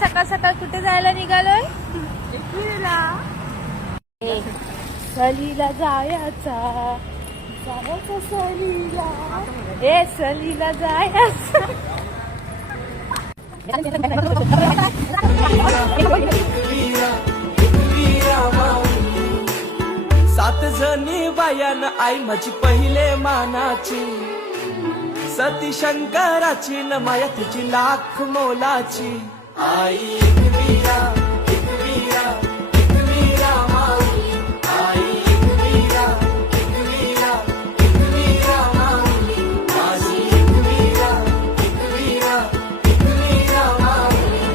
सकाळ सकाळ कुठे जायला निघालोय? सलीला जायचा सलीला सलीला जायचा. सात जणी बायान आई माझी पहिले मानाची, सती शंकराची न माया तिची लाख मोलाची. आई एकवीरा एकवीरा एकवीरा माऊली, आई एकवीरा एकवीरा एकवीरा माऊली, माझी एकवीरा एकवीरा एकवीरा माऊली.